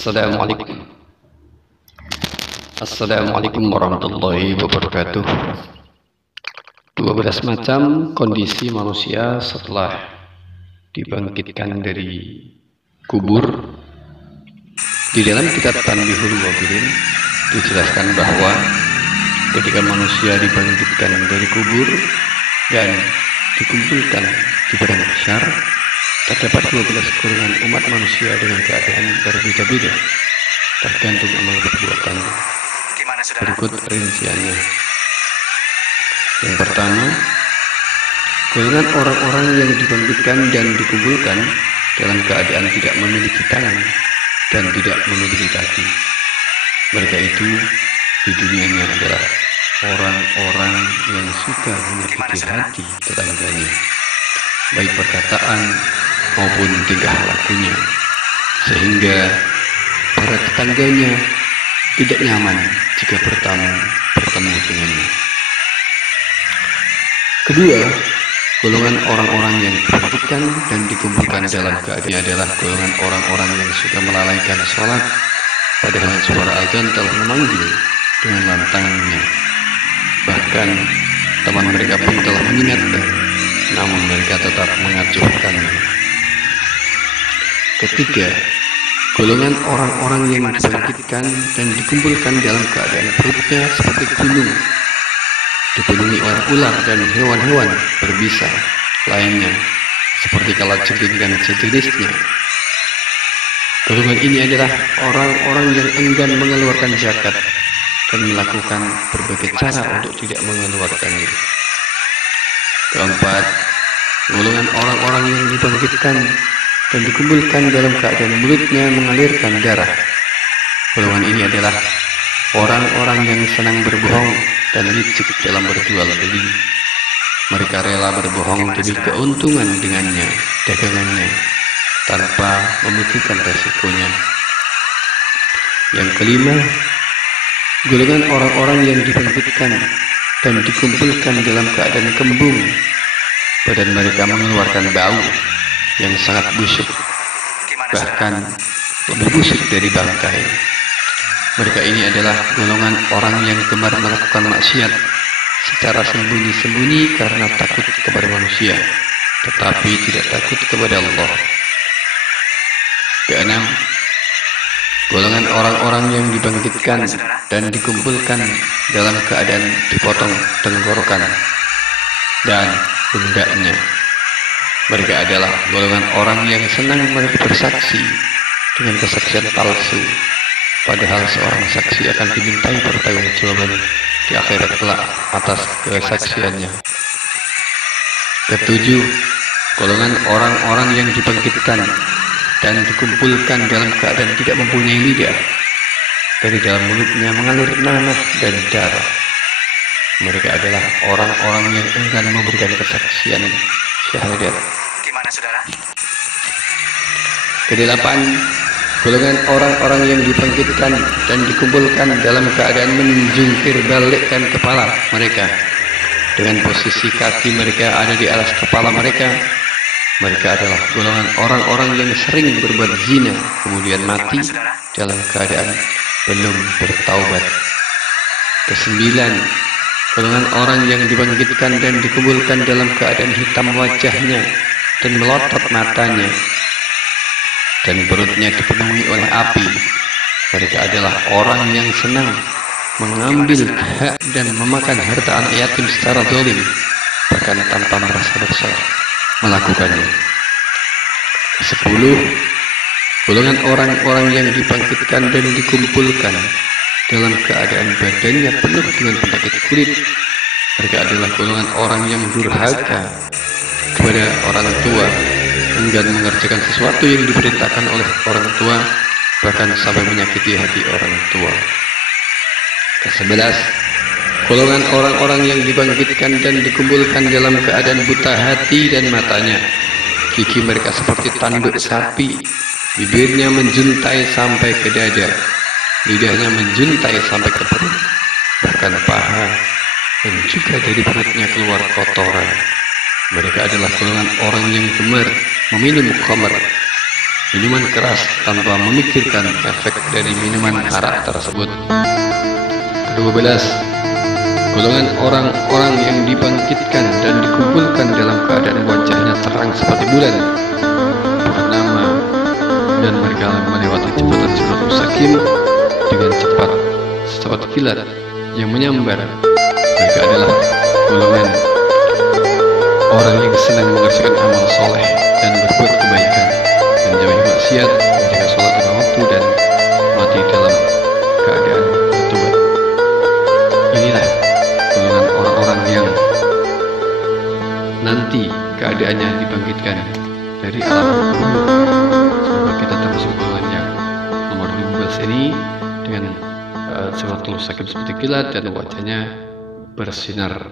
Assalamualaikum. Assalamualaikum warahmatullahi wabarakatuh. 12 macam kondisi manusia setelah dibangkitkan dari kubur. Di dalam kitab Tanbihul Ghafirin dijelaskan bahwa ketika manusia dibangkitkan dari kubur dan dikumpulkan di padang mahsyar, terdapat 12 golongan umat manusia dengan keadaan berbeda-beda tergantung amal perbuatannya. Berikut rinciannya. Yang pertama, golongan orang-orang yang dibangkitkan dan dikumpulkan dalam keadaan tidak memiliki tangan dan tidak memiliki kaki. Mereka itu di dunianya adalah orang-orang yang suka menyakiti hati tetangganya, baik perkataan maupun tingkah lakunya, sehingga para tetangganya tidak nyaman jika bertemu dengannya. Kedua, golongan orang-orang yang dibangkitkan dan dikumpulkan dalam keadaan adalah golongan orang-orang yang suka melalaikan sholat, padahal suara azan telah memanggil dengan lantangnya. Bahkan teman mereka pun telah mengingatkan, namun mereka tetap mengacuhkannya. Ketiga, golongan orang-orang yang dibangkitkan dan dikumpulkan dalam keadaan perutnya seperti gunung, dipenuhi oleh ular dan hewan-hewan berbisa lainnya seperti kalajengking dan sejenisnya. Golongan ini adalah orang-orang yang enggan mengeluarkan zakat dan melakukan berbagai cara untuk tidak mengeluarkannya. Keempat, golongan orang-orang yang dibangkitkan dan dikumpulkan dalam keadaan mulutnya mengalirkan darah. Golongan ini adalah orang-orang yang senang berbohong dan licik dalam berjual beli. Mereka rela berbohong demi keuntungan dengannya, dagangannya, tanpa memikirkan resikonya. Yang kelima, golongan orang-orang yang dibangkitkan dan dikumpulkan dalam keadaan kembung. Badan mereka mengeluarkan bau yang sangat busuk, bahkan lebih busuk dari bangkai. Mereka ini adalah golongan orang yang gemar melakukan maksiat secara sembunyi-sembunyi karena takut kepada manusia, tetapi tidak takut kepada Allah. Keenam, golongan orang-orang yang dibangkitkan dan dikumpulkan dalam keadaan dipotong tenggorokan dan pundaknya. Mereka adalah golongan orang yang senang bersaksi dengan kesaksian palsu, padahal seorang saksi akan dimintai pertanggungjawaban di akhirat kelak atas kesaksiannya. Ketujuh, golongan orang-orang yang dibangkitkan dan dikumpulkan dalam keadaan tidak mempunyai lidah. Dari dalam mulutnya mengalir nanah dan darah. Mereka adalah orang-orang yang enggan memberikan kesaksian syahadat. Kedelapan, golongan orang-orang yang dibangkitkan dan dikumpulkan dalam keadaan menjungkir balikkan kepala mereka dengan posisi kaki mereka ada di atas kepala mereka. Mereka adalah golongan orang-orang yang sering berbuat zina kemudian mati dalam keadaan belum bertaubat. Kesembilan, golongan orang yang dibangkitkan dan dikumpulkan dalam keadaan hitam wajahnya dan melotot matanya dan perutnya dipenuhi oleh api. Mereka adalah orang yang senang mengambil hak dan memakan harta anak yatim secara zalim, bahkan tanpa merasa bersalah melakukannya. 10, golongan orang-orang yang dibangkitkan dan dikumpulkan dalam keadaan badannya penuh dengan penyakit kulit. Mereka adalah golongan orang yang durhaka kepada orang tua, enggan mengerjakan sesuatu yang diperintahkan oleh orang tua, bahkan sampai menyakiti hati orang tua. Ke-11, golongan orang-orang yang dibangkitkan dan dikumpulkan dalam keadaan buta hati dan matanya. Gigi mereka seperti tanduk sapi, bibirnya menjuntai sampai ke dada, lidahnya menjuntai sampai ke perut, bahkan paha, dan juga dari perutnya keluar kotoran. Mereka adalah golongan orang yang gemar meminum khamr, minuman keras tanpa memikirkan efek dari minuman arak tersebut. Ke-12, golongan orang-orang yang dibangkitkan dan dikumpulkan dalam keadaan wajahnya terang seperti bulan purnama, dan mereka melewati jembatan Siratul Mustaqim dengan cepat secepat kilat yang menyambar. Mereka adalah golongan orang yang senang mengerjakan amal soleh dan berbuat kebaikan, menjauhi maksiat, menjaga sholat lima waktu, dan mati dalam keadaan bertobat. Inilah golongan orang-orang yang nanti keadaannya dibangkitkan dari alam kubur. Semoga kita termasuk golongan yang nomor 15 ini, dengan Siratul Mustaqim seperti kilat dan wajahnya bersinar.